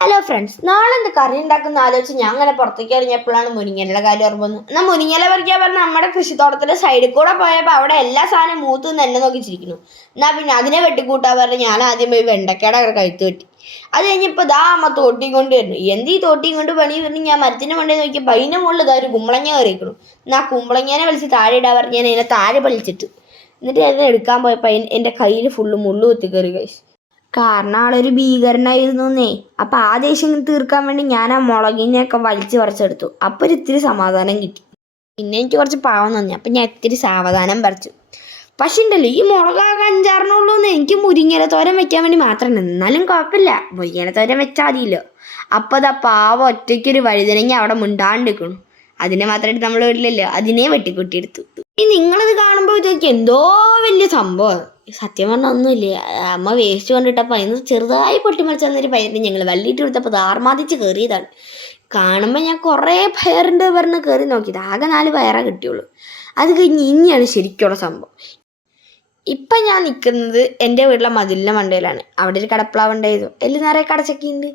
Hello friends, നാളെ എന്ത് കറി ഉണ്ടാക്കുന്ന ആലോചിച്ച് ഞാൻ അങ്ങനെ പുറത്തേക്ക് ഇറങ്ങിയപ്പോഴാണ് മുരിങ്ങലയുടെ കാര്യം ഓർമ്മ വന്നു. എന്നാൽ മുരിങ്ങല പറിക്കാൻ പറഞ്ഞാൽ നമ്മുടെ കൃഷിത്തോട്ടത്തിന്റെ സൈഡിൽ കൂടെ പോയപ്പോൾ അവിടെ എല്ലാ സാധനവും മൂത്ത് എന്നെ നോക്കിച്ചിരിക്കുന്നു. എന്നാൽ പിന്നെ അതിനെ വെട്ടിക്കൂട്ടാൻ പറഞ്ഞ് ഞാൻ ആദ്യം പോയി വെണ്ടക്കയുടെ കഴുത്ത് വെട്ടി. അത് കഴിഞ്ഞപ്പോൾ അമ്മ തോട്ടിയും കൊണ്ട് വരുന്നു. ഈ തോട്ടിയും കൊണ്ട് പണി പറഞ്ഞ് ഞാൻ മരത്തിന് കൊണ്ടേ നോക്കിയപ്പോൾ അതിൻ്റെ മുകളിൽ ഒരു കുമ്പളങ്ങ കയറിയിരിക്കുന്നു. എന്നാൽ കുമ്പളങ്ങേനെ വിളിച്ച് താഴെ ഇടാൻ പറഞ്ഞ് ഞാൻ അതിനെ താഴെ പളിച്ചിട്ട് എന്നിട്ട് അതിനെ എടുക്കാൻ പോയപ്പോൾ എൻ്റെ കയ്യിൽ ഫുള്ള് മുള്ളു കുത്തി കയറി കഴിച്ചു. കാരണം ആളൊരു ഭീകരനായിരുന്നേ. അപ്പം ആ ദേഷ്യം തീർക്കാൻ വേണ്ടി ഞാൻ ആ മുളകിനെയൊക്കെ വലിച്ചു പറിച്ചെടുത്തു. അപ്പം ഒരു ഇത്തിരി സമാധാനം കിട്ടി. പിന്നെ എനിക്ക് കുറച്ച് പാവം തോന്നി. അപ്പം ഞാൻ ഇത്തിരി സാവധാനം പറിച്ചു. പക്ഷെ ഉണ്ടല്ലോ, ഈ മുളകാകെ 5-6 എനിക്ക് മുരിങ്ങയില തോരൻ വെക്കാൻ വേണ്ടി മാത്രമാണ്. എന്നാലും കുഴപ്പമില്ല, മുരിങ്ങയില തോരൻ വെച്ചാൽ മതിയല്ലോ. അപ്പം അതാ പാവം ഒറ്റയ്ക്കൊരു വഴുതനങ്ങ അവിടെ മുണ്ടാണ്ടിരിക്കണു. അതിനെ മാത്രമായിട്ട് നമ്മൾ വീട്ടിലല്ലോ, അതിനെ വെട്ടിക്കുട്ടിയെടുത്തു. നിങ്ങളിത് കാണുമ്പോൾ ഇതൊക്കെ എന്തോ വലിയ സംഭവം. സത്യം പറഞ്ഞാൽ ഒന്നുമില്ലേ, അമ്മ വേസ്റ്റ് കൊണ്ടിട്ടപ്പോൾ അതിന് ചെറുതായി പൊട്ടിമറിച്ച് തന്നൊരു പയറിന് ഞങ്ങൾ വള്ളിയിട്ട് കൊടുത്തപ്പോൾ അത് ആർമാദിച്ച് കയറിയതാണ്. കാണുമ്പോൾ ഞാൻ കുറേ പയറുണ്ട് പറഞ്ഞ് കയറി നോക്കിയത് ആകെ 4 പയറേ കിട്ടിയുള്ളൂ. അത് കഴിഞ്ഞ് ഇനിയാണ് ശരിക്കുള്ള സംഭവം. ഇപ്പം ഞാൻ നിൽക്കുന്നത് എൻ്റെ വീട്ടിലെ മതിലിൻ്റെ മണ്ടയിലാണ്. അവിടെ ഒരു കടപ്ലാവ് ഉണ്ടായിരുന്നു, അതിൽ നിറയെ കടച്ചക്കയുണ്ട്.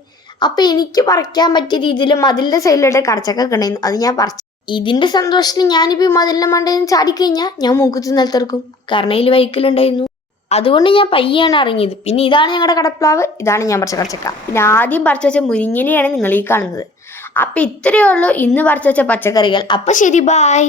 അപ്പം എനിക്ക് പറിക്കാൻ പറ്റിയ രീതിയിൽ മതിലിൻ്റെ സൈഡിലായിട്ട് കടച്ചക്ക ഉണ്ടായിരുന്നു. അത് ഞാൻ പറിച്ചു. ഇതിൻ്റെ സന്തോഷത്തിൽ ഞാനിപ്പോൾ ഈ മതിലിൻ്റെ മണ്ടയിൽ നിന്ന് ചാടിക്കഴിഞ്ഞാൽ ഞാൻ മൂക്കുത്തി നിലത്തിറക്കും. കാരണം ഇതിൽ വൈക്കലുണ്ടായിരുന്നു. അതുകൊണ്ട് ഞാൻ പയ്യാണ് ഇറങ്ങിയത്. പിന്നെ ഇതാണ് ഞങ്ങളുടെ കടപ്ലാവ്, ഇതാണ് ഞാൻ പറിച്ച കടച്ചക്ക. പിന്നെ ആദ്യം പറിച്ചു വെച്ച മുരിങ്ങനെയാണ് നിങ്ങൾ ഈ കാണുന്നത്. അപ്പം ഇത്രയേ ഉള്ളൂ ഇന്ന് പറിച്ചു വെച്ച പച്ചക്കറികൾ. അപ്പം ശരി, ബായ്.